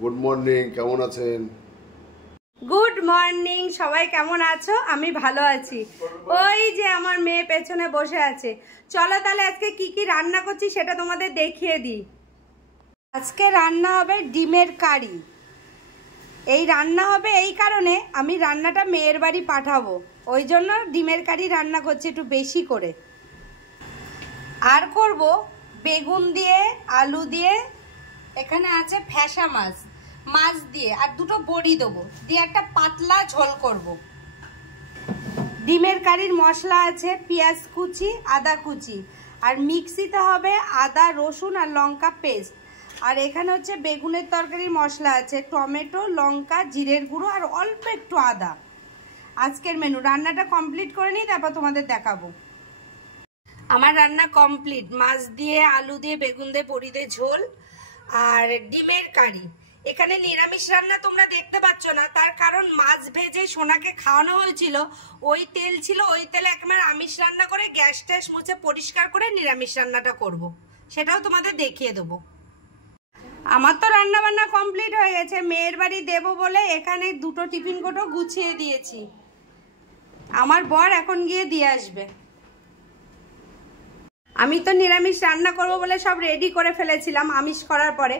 Good morning, কেমন আছেন? Good morning, সবাই কেমন আছো? আমি ভালো আছি। ওই যে আমার মেয়ে পেছনে বসে আছে। চলো তাহলে আজকে কি কি রান্না করছি সেটা তোমাদের দেখিয়ে দিই। আজকে রান্না হবে ডিমের কারি। এই রান্না হবে এই কারণে, আমি রান্নাটা মেয়ের বাড়ি পাঠাবো, ওই জন্য ডিমের কারি রান্না করছি একটু বেশি করে। আর করব বেগুন দিয়ে, আলু দিয়ে, এখানে আছে ফ্যাসা মাছ দিয়ে, আর দুটো বড়ি দেবো দিয়ে একটা পাতলা ঝোল করব। ডিমের কারির মশলা আছে পেঁয়াজ কুচি, আদা কুচি, আর মিক্সিতে হবে আদা, রসুন আর লঙ্কা পেস্ট। আর এখানে হচ্ছে বেগুনের তরকারির মশলা আছে টমেটো, লঙ্কা, জিরের গুঁড়ো আর অল্প একটু আদা। আজকের মেনু রান্নাটা কমপ্লিট করে নিই, তারপর তোমাদের দেখাবো। আমার রান্না কমপ্লিট। মাছ দিয়ে, আলু দিয়ে, বেগুন দিয়ে, বড়ি দিয়ে ঝোল আর ডিমের কারি। এখানে নিরামিষ রান্না তোমরা দেখতে পাচ্ছ না, তার কারণ মাছ ভেজে সোনাকে খাওয়ানো হয়েছিল, ওই তেল ছিল, ওই তেলে একেবারে আমিষ রান্না করে গ্যাস ট্যাস মুছে পরিষ্কার করে নিরামিষ রান্নাটা করব, সেটাও তোমাদের দেখিয়ে দেবো। আমার তো রান্না বান্না কমপ্লিট হয়ে গেছে। মেয়ের বাড়ি দেবো বলে এখানে দুটো টিফিন কোটো গুছিয়ে দিয়েছি। আমার বর এখন গিয়ে দিয়ে আসবে। আমি তো নিরামিষ রান্না করব বলে সব রেডি করে ফেলেছিলাম আমিষ করার পরে।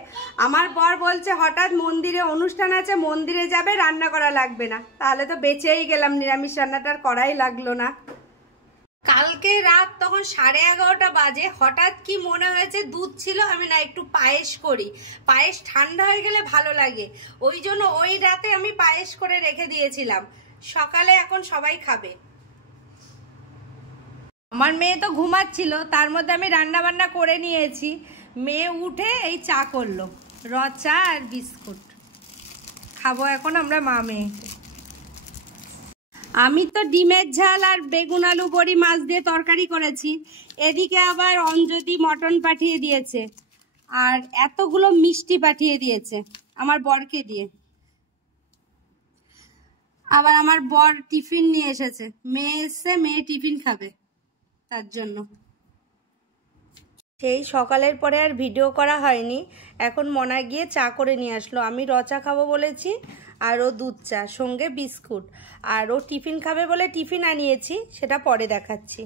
আমার বর বলছে হঠাৎ মন্দিরে অনুষ্ঠান আছে, মন্দিরে যাবে, রান্না করা লাগবে না। তাহলে তো বেঁচেই গেলাম, নিরামিষ রান্নাটার করাই লাগলো না। কালকে রাত তখন 11:30 বাজে, হঠাৎ কি মনে হয়েছে দুধ ছিল, আমি না একটু পায়েস করি, পায়েস ঠান্ডা হয়ে গেলে ভালো লাগে, ওই জন্য ওই রাতে আমি পায়েস করে রেখে দিয়েছিলাম। সকালে এখন সবাই খাবে। আমার মেয়ে তো ঘুমাচ্ছিল, তার মধ্যে আমি রান্না বান্না করে নিয়েছি। মেয়ে উঠে এই চা করলো, র চা আর বিস্কুট খাবো এখন আমরা মা মেয়ে। আমি তো ডিমের ঝাল আর বেগুন, আলু, বড়ি, মাছ দিয়ে তরকারি করেছি। এদিকে আবার অঞ্জলি মটন পাঠিয়ে দিয়েছে আর এতগুলো মিষ্টি পাঠিয়ে দিয়েছে আমার বরকে দিয়ে। আবার আমার বর টিফিন নিয়ে এসেছে, মেয়ে এসছে, মেয়ে টিফিন খাবে, তার জন্য। সেই সকালের পরে আর ভিডিও করা হয়নি। এখন মনা গিয়ে চা করে নিয়ে আসলো। আমি র চা খাবো বলেছি আর ও দুধ চা, সঙ্গে বিস্কুট। আর ও টিফিন খাবে বলে টিফিন আনিয়েছি, সেটা পরে দেখাচ্ছি।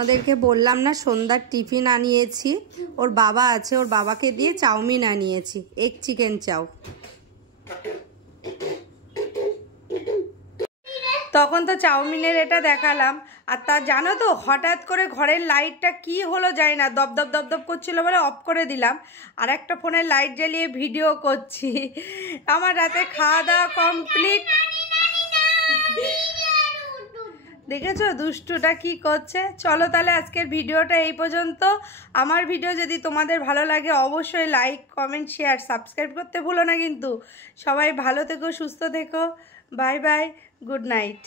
ওদেরকে বললাম না সন্ধ্যার টিফিন আনিয়েছি, ওর বাবা আছে, ওর বাবাকে দিয়ে চাউমিন আনিয়েছি, এগ চিকেন চাউ। তখন তো চাউমিনের এটা দেখালাম। আর তা জানো তো, হঠাৎ করে ঘরের লাইটটা কি হলো যায় না, দপদপ দপদপ করছিল বলে অফ করে দিলাম, আর একটা ফোনের লাইট জ্বালিয়ে ভিডিও করছি। আমার রাতে খাওয়া দাওয়া কমপ্লিট। দেখেছো দুষ্টুটা কি করছে। চলো তাহলে আজকের ভিডিওটা এই পর্যন্ত। আমার ভিডিও যদি তোমাদের ভালো লাগে অবশ্যই লাইক, কমেন্ট, শেয়ার, সাবস্ক্রাইব করতে ভুলো না কিন্তু। সবাই ভালো থেকো, সুস্থ থেকো। Bye bye, good night.